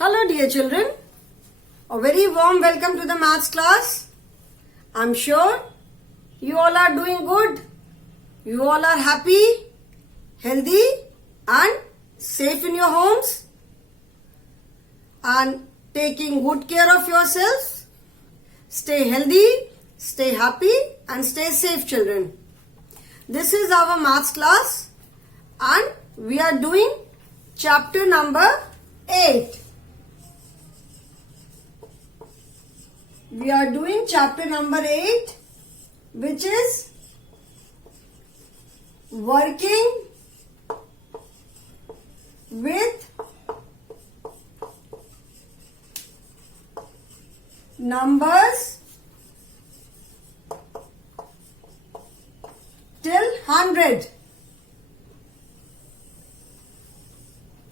Hello dear children, a very warm welcome to the maths class. I'm sure you all are doing good. You all are happy, healthy and safe in your homes and taking good care of yourselves. Stay healthy, stay happy and stay safe children. This is our maths class and we are doing chapter number 8. We are doing chapter number 8, which is working with numbers till 100.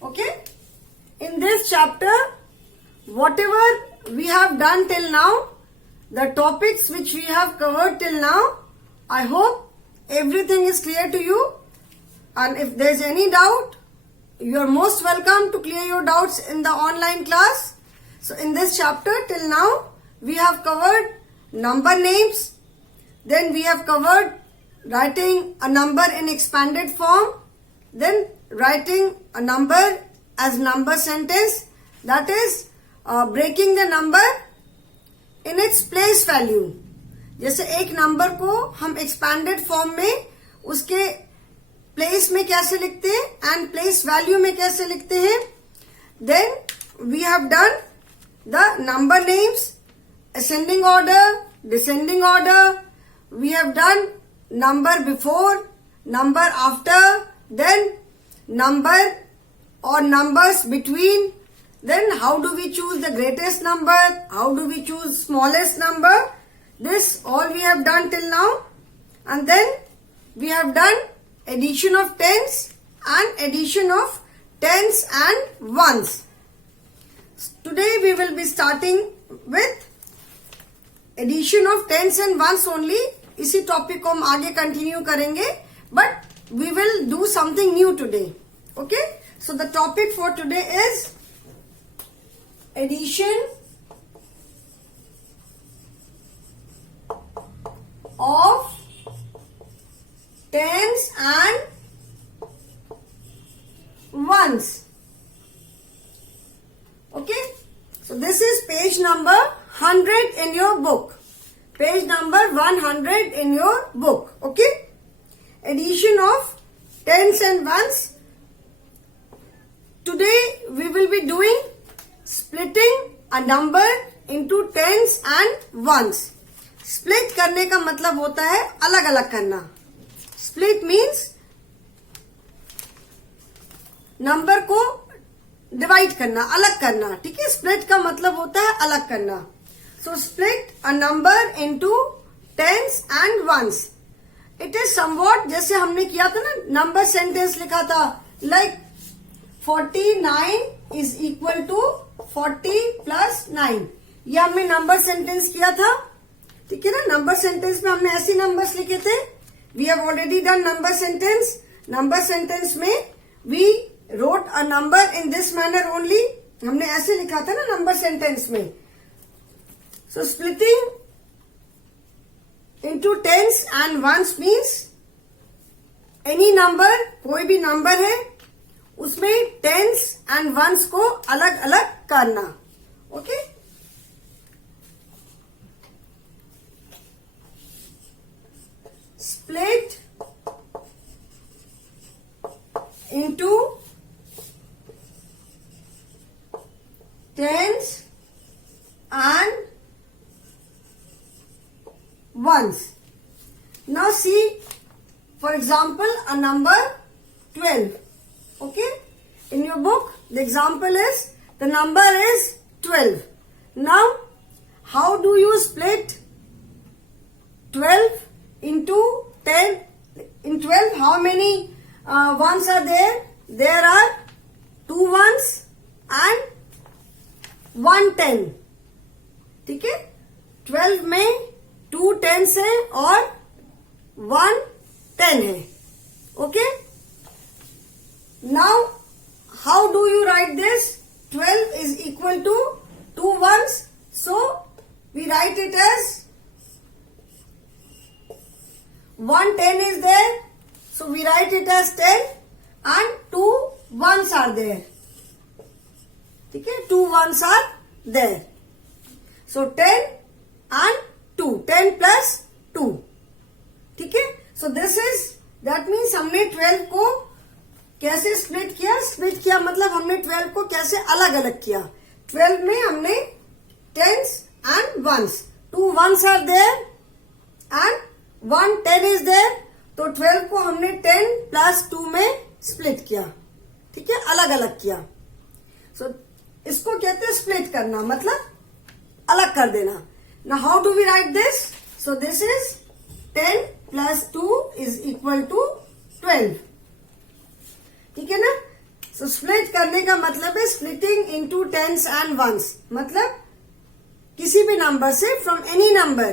Okay? In this chapter, whatever we have done till now, the topics which we have covered till now, I hope everything is clear to you. And if there is any doubt, you are most welcome to clear your doubts in the online class. So in this chapter till now, we have covered number names. Then we have covered writing a number in expanded form. Then writing a number as number sentence. That is breaking the number in its place value. जैसे एक number को हम expanded form में उसके place में कैसे लिखते हैं एंड प्लेस वैल्यू में कैसे लिखते हैं. Then we have done the number names, ascending order, descending order. We have done number before, number after, then number और numbers between. Then how do we choose the greatest number? How do we choose smallest number? This all we have done till now. And then we have done addition of tens and addition of tens and ones. Today we will be starting with addition of tens and ones only. इसी topic को हम आगे continue करेंगे. But we will do something new today. Okay? So the topic for today is addition of tens and ones. Okay, so this is page number 100 in your book. Page number 100 in your book. Okay, addition of tens and ones. Today we will be doing splitting a number into tens and ones. Split करने का मतलब होता है अलग अलग करना. Split means number को divide करना, अलग करना. ठीक है, split का मतलब होता है अलग करना. So split a number into tens and ones. It is somewhat जैसे हमने किया था ना, नंबर सेंटेंस लिखा था, like 49 is equal to 40 plus 9. ये हमने नंबर सेंटेंस किया था. ठीक है ना, नंबर सेंटेंस में हमने ऐसे नंबर्स लिखे थे. We have already done number sentence. Number sentence में we wrote a number in this manner only. हमने ऐसे लिखा था ना नंबर सेंटेंस में. So splitting into tens and ones means any number, कोई भी नंबर है उसमें टेंस एंड वंस को अलग अलग करना. Okay, split into tens and ones. Now see for example a number 12. Okay, in your book the example is the number is 12. Now how do you split 12 into 10? In 12 how many ones are there? There are 2 ones and 1 10. ठीक है, 12 में 2 10s है और 1 10 है. Okay, now how do you write this? 12 is equal 1 10 is there, so we write it as 10 and 2 ones are there. ठीक है, 2 ones are there. So 10 and 2, 10 plus 2. ठीक है, so this is, that means हमने 12 को कैसे split किया? Split किया मतलब हमने 12 को कैसे अलग अलग किया? 12 में हमने tens and ones, 2 ones are there and 1 10 is there. तो 12 को हमने 10 plus 2 में स्प्लिट किया. ठीक है, अलग अलग किया. सो इसको कहते हैं स्प्लिट करना, मतलब अलग कर देना. Now how do we write this? So this is 10 plus 2 is equal to 12. ठीक है ना? So split करने का मतलब है splitting into tens and ones. मतलब किसी भी नंबर से, from any number,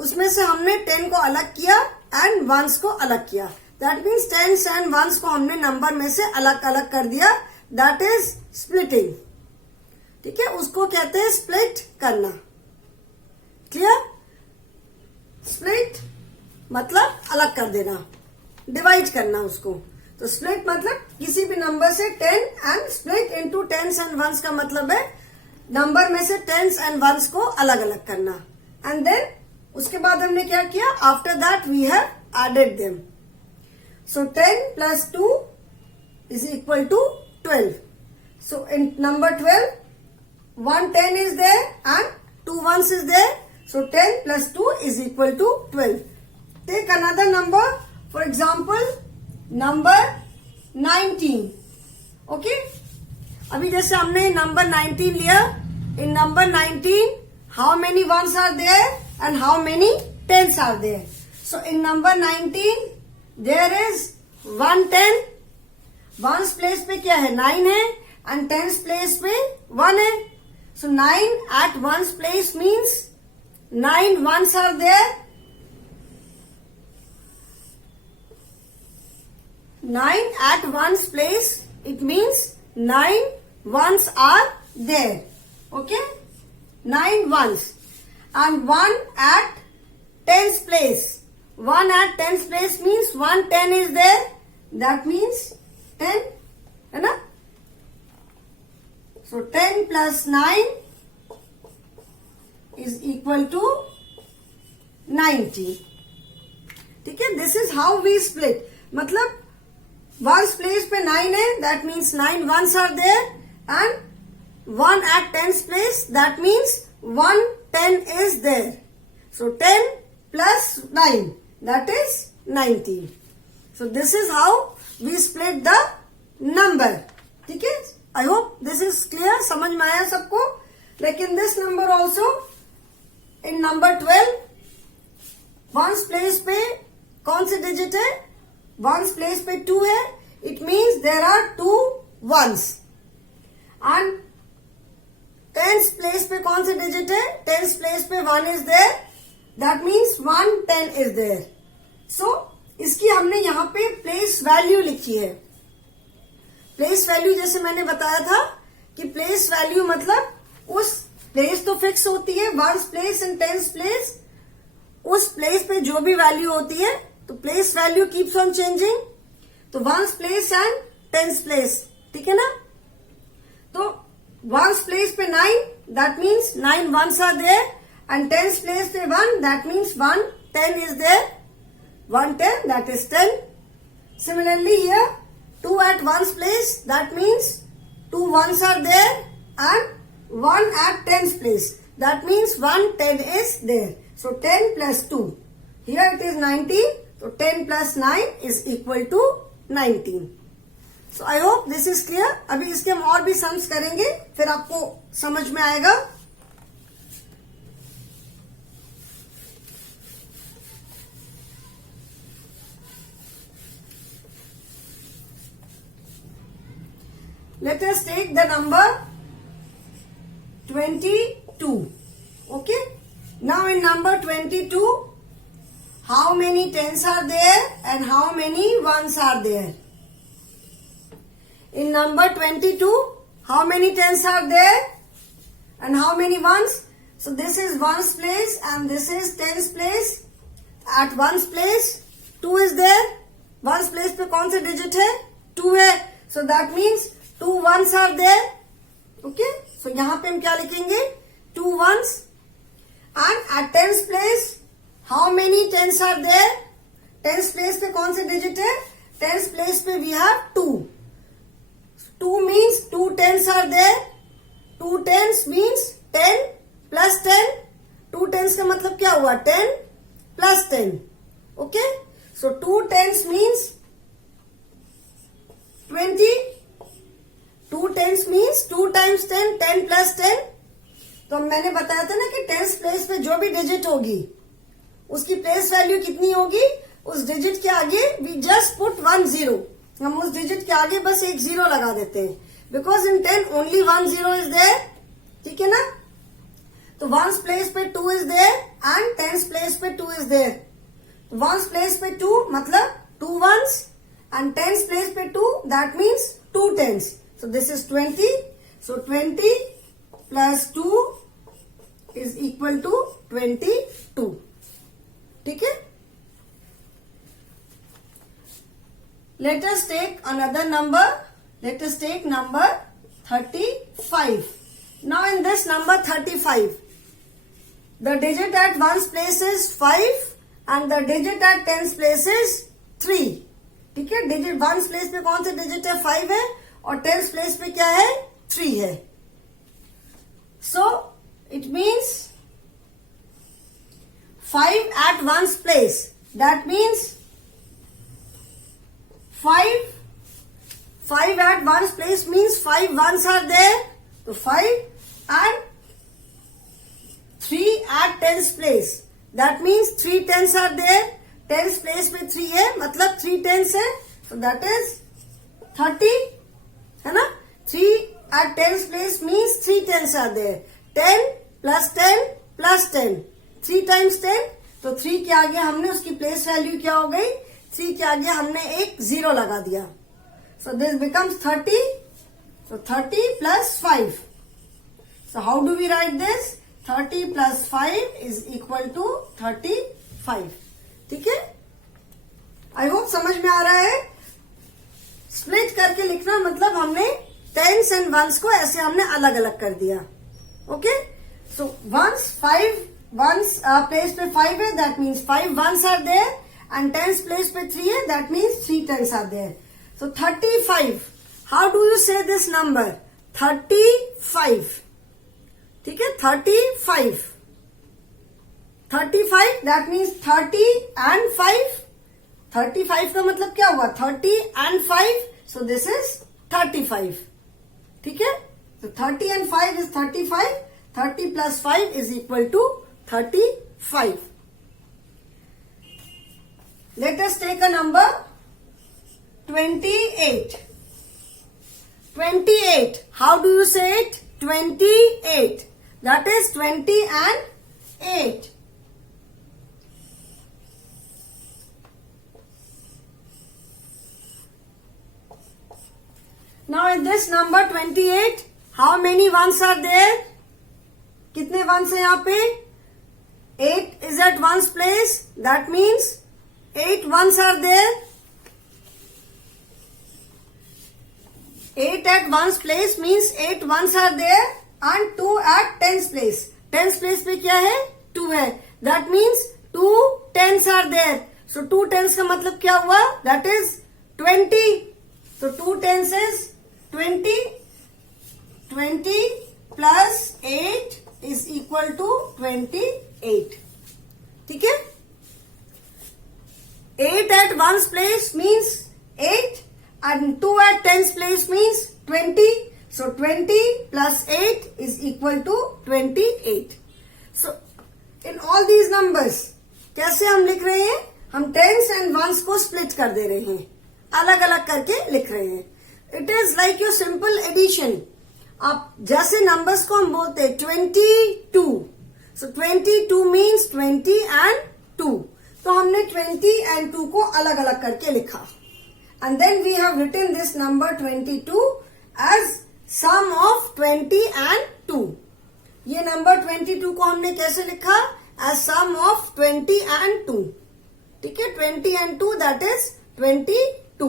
उसमें से हमने 10 को अलग किया and ones को अलग किया. That means tens and ones को हमने नंबर में से अलग अलग कर दिया. That is splitting. ठीक है, उसको कहते हैं स्प्लिट करना. क्लियर? स्प्लिट मतलब अलग कर देना, डिवाइड करना उसको. तो स्प्लिट मतलब किसी भी नंबर से 10 and split into tens and ones का मतलब है नंबर में से टेंस एंड वंस को अलग अलग करना. एंड देन उसके बाद हमने क्या किया? After that we have added them. So 10 plus 2 is equal to 12. So in number 12 1 10 is there and 2 ones is there. So 10 plus 2 is equal to 12. Take another number. For example, number 19. Okay? अभी जैसे हमने number 19 लिया. In number 19, how many ones are there and how many tens are there? So in number 19, there is 1 10. Ones place पे क्या है? 9 है and tens place पे 1 है. So 9 at ones place means 9 ones are there. 9 at ones place, it means 9 ones are there. Okay? 9 ones. And 1 at tens place. 1 at tens place means 1 10 is there. That means 10. है ना? So 10 plus 9 is equal to 90. ठीक है, this is how we split. मतलब ones place पे 9 है, that means 9 ones are there, and 1 at tens place, that means 1 10 is there. So 10 plus 9, that is 90. So this is how we split the number. ठीक है, I hope this is clear. समझ में आया सबको? लेकिन this number also, in number 12, ones place पे कौन से डिजिट है? Ones place पे 2 है. It means there are 2 ones. And tens place पे कौन से डिजिट है? Tens place पे 1 is there. That means 1 10 is there. So इसकी हमने यहाँ पे प्लेस वैल्यू लिखी है. प्लेस वैल्यू जैसे मैंने बताया था कि प्लेस वैल्यू मतलब उस प्लेस तो फिक्स होती है, ones place and tens place, उस प्लेस पे जो भी वैल्यू होती है, तो place value keeps on changing. तो ones place and tens place. ठीक है ना? तो वंस प्लेस पे 9, that means 9 ones are there, and tens place पे 1, that means 1 10 is there. 1 10, that is 10. Similarly here, 2 at ones place, that means 2 ones are there, and 1 at tens place, that means 1 10 is there. So 10 plus 2, here it is 19, so 10 plus 9 is equal to 19. So I hope this is clear. अभी इसके हम और भी sums करेंगे, फिर आपको समझ में आएगा. Let us take the number 22. Okay? Now in number 22, how many tens are there and how many ones are there? In number 22, how many tens are there and how many ones? So this is ones place and this is tens place. At ones place, 2 is there. Once place पे कौन से digit है? 2 है. So that means 2 ones are there. Okay. So यहाँ पे हम क्या लिखेंगे? 2 ones. And at tens place, how many tens are there? Tens place पे कौन से डिजिट है? Tens place पे we have 2. 2 means 2 tens are there. 2 tens means 10 plus 10. 2 tens का मतलब क्या हुआ? 10 plus 10. Okay? So 2 tens means 20. 2 tens means 2 times 10, 10 plus 10. तो मैंने बताया था ना कि टेंस प्लेस पे जो भी डिजिट होगी उसकी प्लेस वैल्यू कितनी होगी? उस डिजिट के आगे वी जस्ट पुट 1 0. हम उस डिजिट के आगे बस एक 0 लगा देते हैं. Because in 10 only 1 0 is there. ठीक है ना? तो वंस प्लेस पे 2 is there and tens place पे 2 इज देयर. वंस प्लेस पे 2 मतलब 2 ones एंड टेंस प्लेस पे 2 that means 2 tens. So this is 20. So 20 plus 2 is equal to 22. ठीक है? Let us take another number. Let us take number 35. Now in this number 35, the digit at ones place is 5 and the digit at tens place is 3. ठीक है? Digit once place पे कौन सा digit है? 5 है और टेंस प्लेस पे क्या है? 3 है. So it means 5 at ones place. That means 5 at ones place means 5 ones are there. So 5 and 3 at tens place. That means 3 tens are there. Tens place पे 3 है मतलब 3 tens है. So that is 30 है ना? 3 at tens place means 3 tens are there. 10 plus 10 plus 10. 3 times 10. तो 3 के आगे हमने उसकी प्लेस वैल्यू क्या हो गई? 3 के आगे हमने एक 0 लगा दिया. So this becomes 30. So 30 plus 5. So how do we write this? 30 plus 5 is equal to 35. ठीक है? आई होप समझ में आ रहा है. स्प्लिट करके लिखना मतलब हमने टेंस एंड वंस को ऐसे हमने अलग अलग कर दिया. Okay? So ones 5 ones place पे 5 है that means 5 ones are there and tens place पे 3 है that means 3 tens are there. So 35. How do you say this number? 35. ठीक है? 35. 35 दैट मीन्स 30 एंड 5. 35 का मतलब क्या हुआ? 30 एंड 5. So this is 35. ठीक है? So 30 and 5 is 35. 30 plus 5 is equal to 35. Let us take a number 28. 28. How do you say it? 28. That is 20 and 8. Now in this number 28, how many ones are there? कितने ones है यहाँ पे? 8 is at ones place. That means 8 ones are there. 8 at ones place means 8 ones are there and 2 at tens place. Tens place पे क्या है? 2 है. That means 2 tens are there. So 2 tens का मतलब क्या हुआ? That is 20. So 2 tens is 20. 20 plus 8 is equal to 28. ठीक है? 8 at ones place means 8 and 2 at tens place means 20. So 20 plus 8 is equal to 28. So in all these numbers कैसे हम लिख रहे हैं? हम टेंस एंड वंस को split कर दे रहे हैं, अलग अलग करके लिख रहे हैं. It is like your simple addition. आप जैसे नंबर्स को हम बोलते हैं 22. So 22 means 20 and 2. तो हमने 20 एंड 2 को अलग अलग करके लिखा. And then we have written this number 22 as sum of 20 and 2. ये नंबर 22 को हमने कैसे लिखा? As sum of 20 and 2. ठीक है, 20 and 2 that is 22.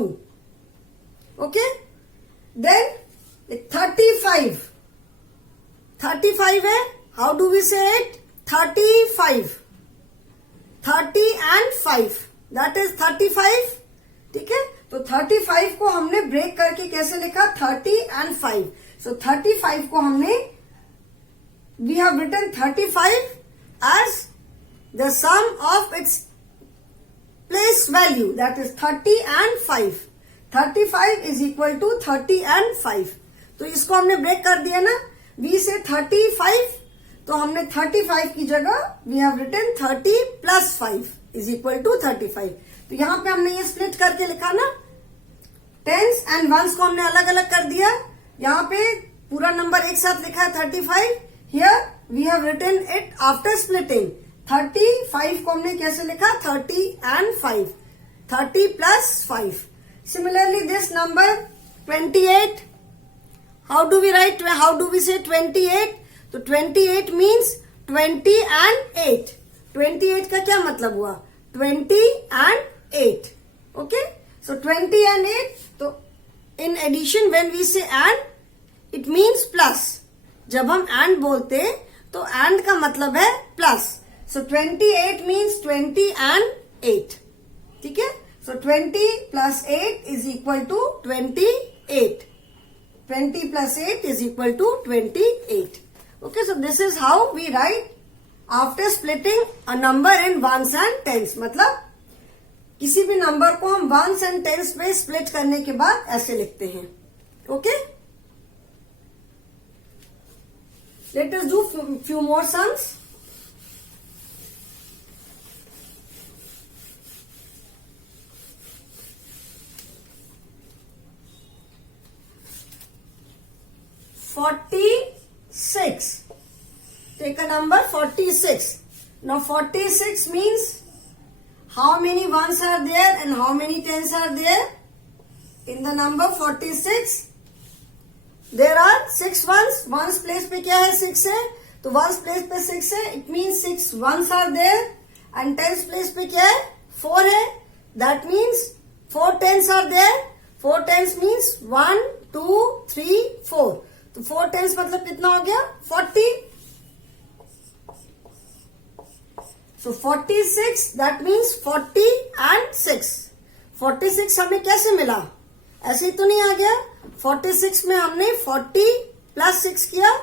Okay, then 35. 35 है, how do we say it? 35. 30 and 5 that is 35. ठीक है, तो 35 को हमने ब्रेक करके कैसे लिखा? 30 and 5. So 35 को हमने we have written 35 as the sum of its place value, that is 30 and 5. 35 is equal to 30 and 5. तो इसको हमने ब्रेक कर दिया ना, v से 35, तो हमने 35 की जगह we have written 30 plus 5 is equal to 35. तो यहाँ पे हमने ये स्प्लिट करके लिखा ना, टेंस एंड वंस को हमने अलग अलग कर दिया. यहाँ पे पूरा नंबर एक साथ लिखा है 35. Here we have written it after splitting. 35 को हमने कैसे लिखा? 30 and 5. 30 plus 5. Similarly, this number 28. How do we write? How do we say 28? तो 28 means 20 and 8. 28 का क्या मतलब हुआ? 20 and 8. Okay? So 20 and 8. तो in addition, when we say and, it means plus. जब हम and बोलते तो and का मतलब है plus. So 28 means 20 and 8. ठीक है? So 20 plus 8 is equal to 28. 20 plus 8 is equal to 28. Okay, so this is how we write after splitting a number in ones and tens. मतलब किसी भी नंबर को हम वंस एंड टेंस में split करने के बाद ऐसे लिखते हैं. Okay, let us do few more sums. "46. Take a number 46. Now 46 means how many ones are there and how many tens are there? In the number 46, there are 6 ones. Ones place पे क्या है? 6 है. तो ones place पे 6 है. It means 6 ones are there. And tens place पे क्या है? 4 है. That means 4 tens are there. 4 tens means 1, 2, 3, 4. तो 4 tens मतलब कितना हो गया? 40. So 46, that means 40 and 6. 46 हमें कैसे मिला? ऐसे ही तो नहीं आ गया. 46 में हमने 40 plus 6 किया.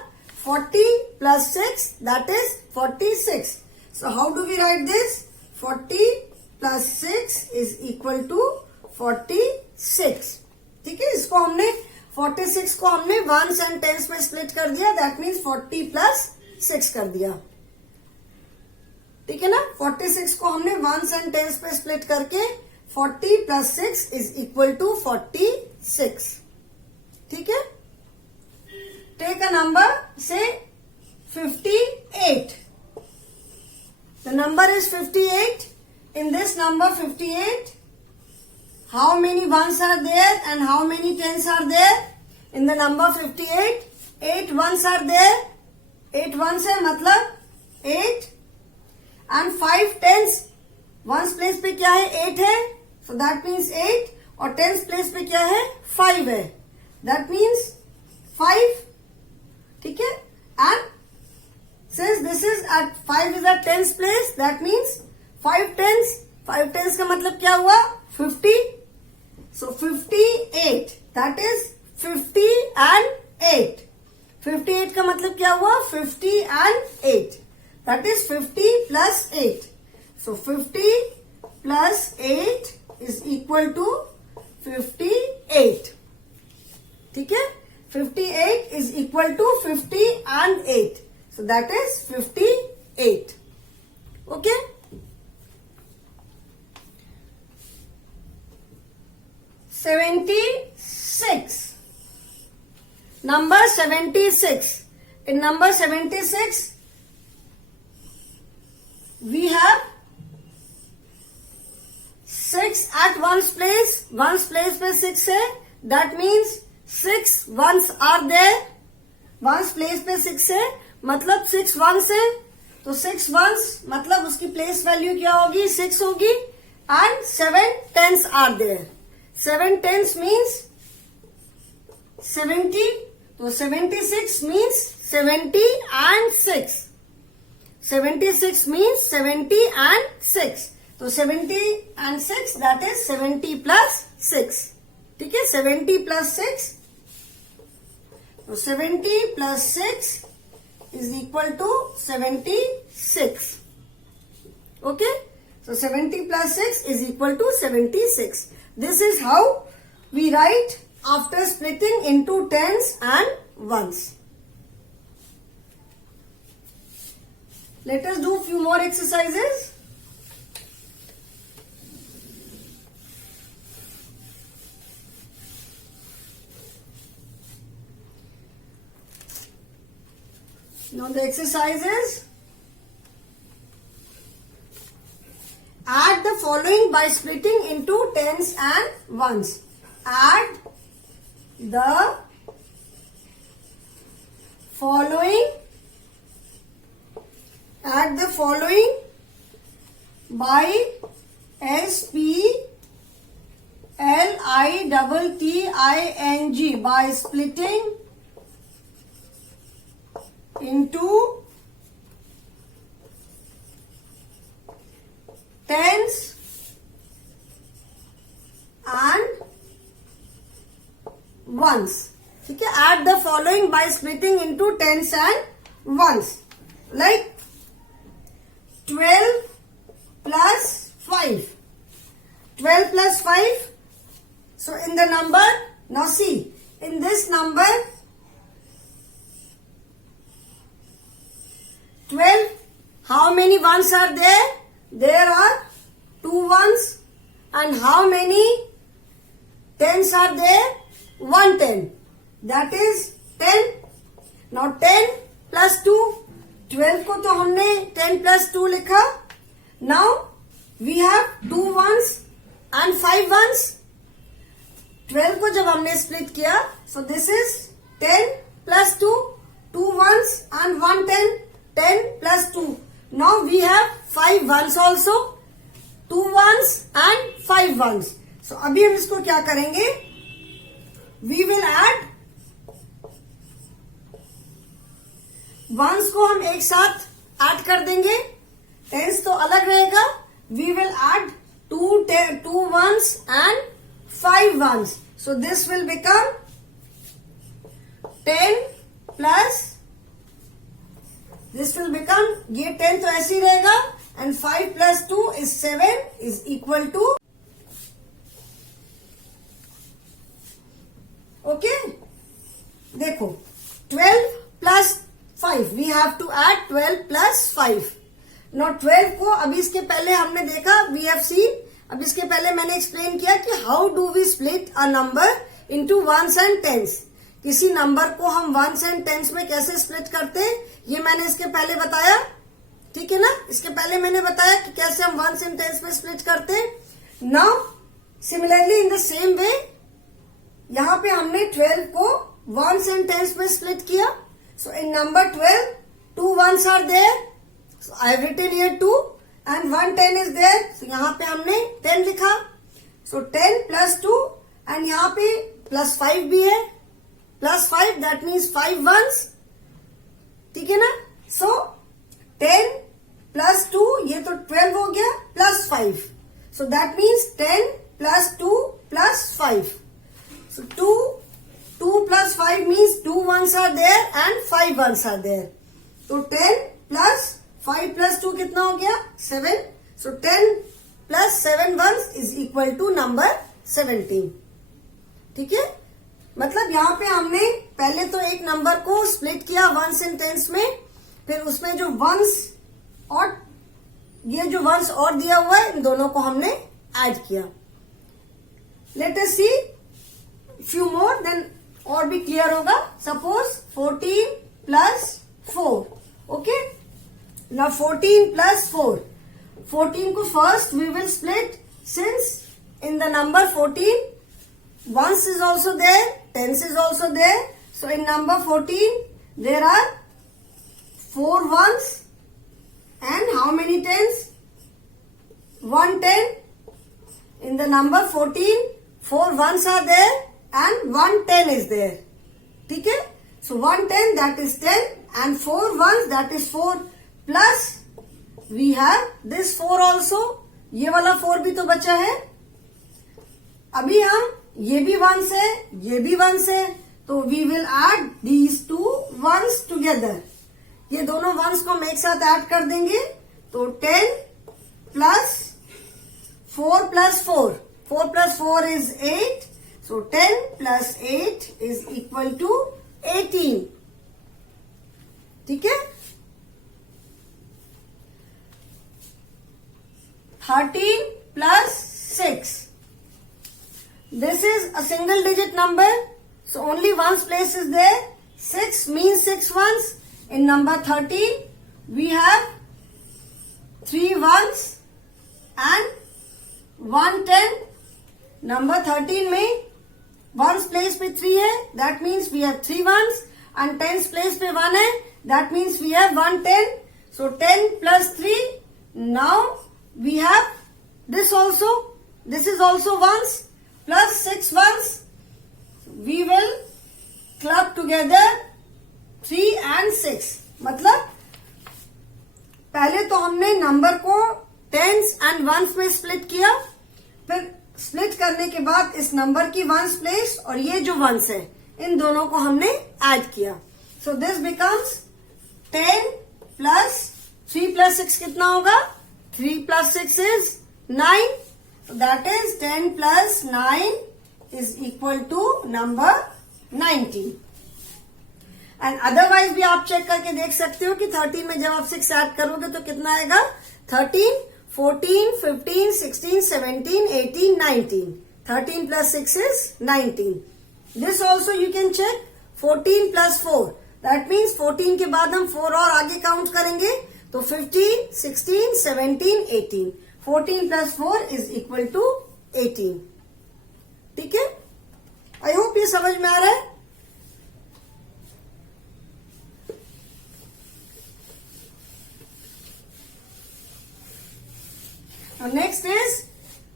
40 plus 6, that is 46. So how do we write this? 40 plus 6 is equal to 46. ठीक है, इसको हमने 46 को हमने वंस एंड टेंस में स्प्लिट कर दिया. दैट मीन्स 40 plus 6 कर दिया. ठीक है ना, 46 को हमने वंस एंड टेंस पे स्प्लिट करके 40 plus 6 is equal to 46. ठीक है, टेक अ नंबर से 58. The number is 58. In this number 58, how many ones are there and how many tens are there? In the number 58, 8 ones are there. 8 ones है मतलब 8 and 5 tens. Ones place पे क्या है? 8 है. So that means 8. और tens place पे क्या है? 5 है. That means 5. ठीक है, and since this is at 5 is at tens place, that means 5 tens. 5 tens का मतलब क्या हुआ? 50. So 58, that is 50 and 8. 58 का मतलब क्या हुआ? 50 and 8. That is 50 plus 8. So 50 plus 8 is equal to 58. ठीक है, 58 is equal to 50 and 8. So that is 58. Okay. "76. Number 76. In number 76, we have 6 at ones place. Ones place पे 6 है. That means 6 ones are there. Ones place पे 6 है मतलब 6 ones है. तो 6 ones मतलब उसकी प्लेस वैल्यू क्या होगी? 6 होगी. and 7 tens are there. 7 tens means 70. So 76 means 70 and 6. 76 means 70 and 6. So 70 and 6, that is 70 plus 6. ठीक है, 70 plus 6. So 70 plus 6 is equal to 76. Okay. So 70 plus 6 is equal to 76. This is how we write after splitting into tens and ones. Let us do few more exercises. Now the exercise is add the following by splitting into tens and ones. Add the following by splitting by splitting into tens and ones. ठीक है, add the following by splitting into tens and ones. Like 12 plus 5. 12 plus 5. So in the number, now see, in this number 12, how many ones are there? There are 2 ones. And how many tens are there? 1 10. That is 10. Now 10 plus 2. 12 को तो हमने 10 plus 2 लिखा. Now we have 2 ones and 5 ones. 12 को जब हमने split किया, so this is 10 plus 2, 2 ones and 1 10. 10 plus 2. Now we have 5 ones also. 2 ones and 5 ones. So अभी हम इसको क्या करेंगे? We will add ones को हम एक साथ ऐड कर देंगे. tens तो अलग रहेगा. We will add 2 ones and 5 ones. So this will become 10 plus, this will become, ये 10 तो ऐसे ही रहेगा, and 5 plus 2 is 7 is equal to, okay, देखो 12 plus 5, we have to add 12 plus 5. Now 12 को अभी इसके पहले हमने देखा, we have seen, अब इसके पहले मैंने एक्सप्लेन किया कि how do we split a number into ones and tens. किसी नंबर को हम वंस एंड टेंस में कैसे स्प्लिट करते हैं, ये मैंने इसके पहले बताया. ठीक है ना, इसके पहले मैंने बताया कि कैसे हम वंस एंड टेंस में स्प्लिट करते हैं. Now similarly in the same way यहां पे हमने 12 को वंस एंड टेंस में स्प्लिट किया. सो in number 12 2 ones are there. So I have written here 2 and 1 10 is there. So यहाँ पे हमने 10 लिखा. So 10 plus 2 and यहाँ पे plus 5 भी है. Plus 5, that means 5 ones. ठीक है ना. So 10 plus 2, ये तो 12 हो गया, plus 5. So that means 10 plus 2 plus 5. So 2 plus 5 means 2 ones are there and 5 ones are there. So 10 plus 5 plus 2 कितना हो गया? 7. So 10 plus 7 ones is equal to number 17. ठीक है, मतलब यहाँ पे हमने पहले तो एक नंबर को स्प्लिट किया वंस एंड टेंस में, फिर उसमें जो वंस और ये जो वंस और दिया हुआ है, इन दोनों को हमने ऐड किया. Let us see few more, then और भी क्लियर होगा. Suppose 14 plus 4. Okay, now 14 plus 4. 14 को first we will split, since in the number 14 ones is also there, tens is also there. So in number 14 there are 4 ones and how many tens? 1 10 In the number 14, 4 ones are there and 1 10 is there. ठीक है? So 1 10 that is 10 and 4 ones that is 4 plus we have this 4 also. ये वाला 4 भी तो बचा है. अभी हम ये भी 1 से ये भी 1 से तो we will add these two ones together. ये दोनों ones को हम एक साथ ऐड कर देंगे तो 10 plus 4 plus 4. 4 plus 4 is 8. So 10 plus 8 is equal to 18. ठीक है? 13 plus 6. This is a single digit number. So only ones place is there. 6 means 6 ones. In number 13, we have 3 ones and 1 10. Number 13 में ones place पे 3 है. That means we have 3 ones and tens place पे 1 है. That means we have 1 10. So 10 plus 3. Now we have this also. This is also ones plus 6 ones. We will club together 3 and 6. मतलब पहले तो हमने number को tense and once में split किया. फिर स्प्लिट करने के बाद इस नंबर की वंस प्लेस और ये जो वंस है इन दोनों को हमने ऐड किया. So this becomes 10 plus 3 plus 6 कितना होगा? 3 plus 6 is 9. So that is 10 plus 9 is equal to number 19. And otherwise भी आप चेक करके देख सकते हो कि 13 में जब आप 6 ऐड करोगे तो कितना आएगा? 13, 14, 15, 16, 17, 18, 19. 13 plus 6 is 19. This also you can check. 14 plus 4. That means 14 के बाद हम 4 और आगे काउंट करेंगे तो 15, 16, 17, 18. 14 plus 4 is equal to 18. ठीक है? आई होप ये समझ में आ रहा है. Now next is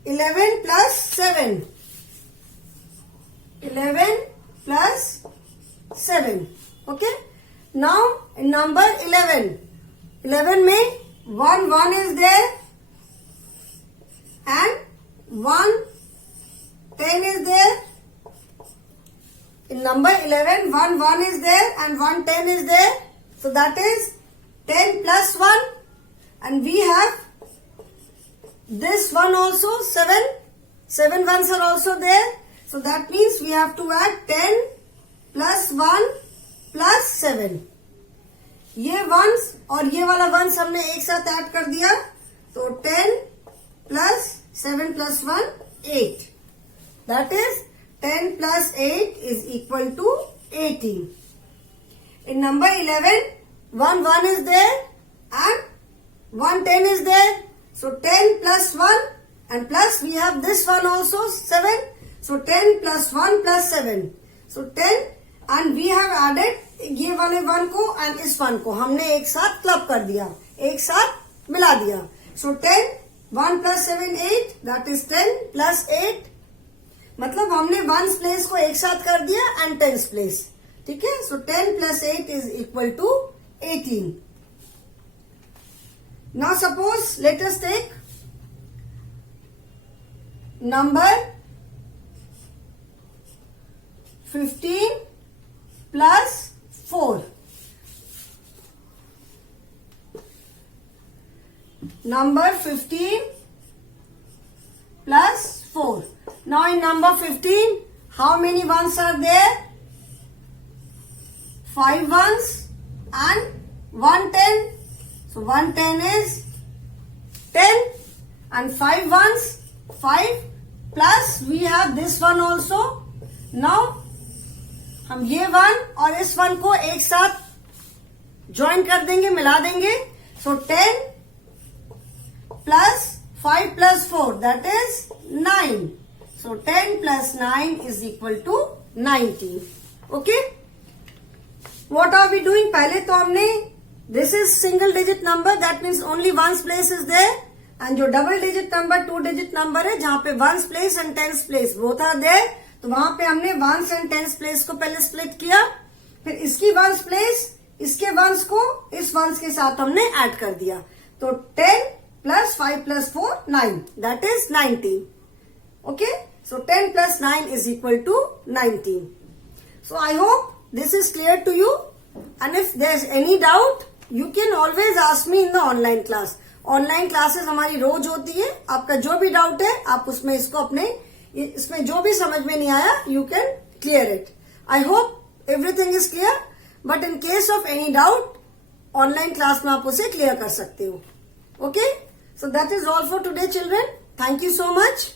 11 plus 7. 11 plus 7. Okay. Now in number 11. 11 में 1 1 is there and 1 10 is there. In number 11 1 1 is there and 1 10 is there. So that is 10 plus 1 and we have this one also 7. 7 ones are also there. So that means we have to add 10 plus 1 plus 7. ये ones और ये वाला ones हमने एक साथ add कर दिया तो 10 plus 7 plus 1 8. That is 10 plus 8 is equal to 18. In number 11 1 1 is there and 1 10 is there. So 10 plus 1 and plus we have this one also 7. So 10 plus 1 plus 7. So 10 and we have added ये वाले 1 को and इस 1 को हमने एक साथ club कर दिया, एक साथ मिला दिया. So 10 1 plus 7 8 that is 10 plus 8. मतलब हमने ones place को एक साथ कर दिया and tens place. ठीक है? So 10 plus 8 is equal to 18. Now suppose let us take number 15 plus 4. Number 15 plus 4. Now in number 15, how many ones are there? 5 ones and 1 10. So 1 10 is 10 and 5 ones 5 plus we have this one also. Now हम ये 1 और इस 1 को एक साथ join कर देंगे, मिला देंगे. So 10 plus 5 plus 4 that is 9. So 10 plus 9 is equal to 19. Okay. What are we doing? पहले तो हमने this is single digit number that means only ones place is there. And जो double digit number 2 digit number है जहां पे ones place and tens place both are there, तो वहां पे हमने वंस एंड टेंस प्लेस को पहले स्प्लिट किया, फिर इसकी वंस प्लेस इसके वंस को इस वंस के साथ हमने ऐड कर दिया, तो 10 plus 5 plus 4 9, that is 19. Okay, so 10 plus 9 is equal to 19. So I hope this is clear to you, and if there's any doubt you can always ask me in the online class. Online classes हमारी रोज होती है, आपका जो भी doubt है आप उसमें इसको अपने इसमें जो भी समझ में नहीं आया you can clear it. I hope everything is clear, but in case of any doubt online class में आप उसे क्लियर कर सकते हो. Okay, so that is all for today children. Thank you so much.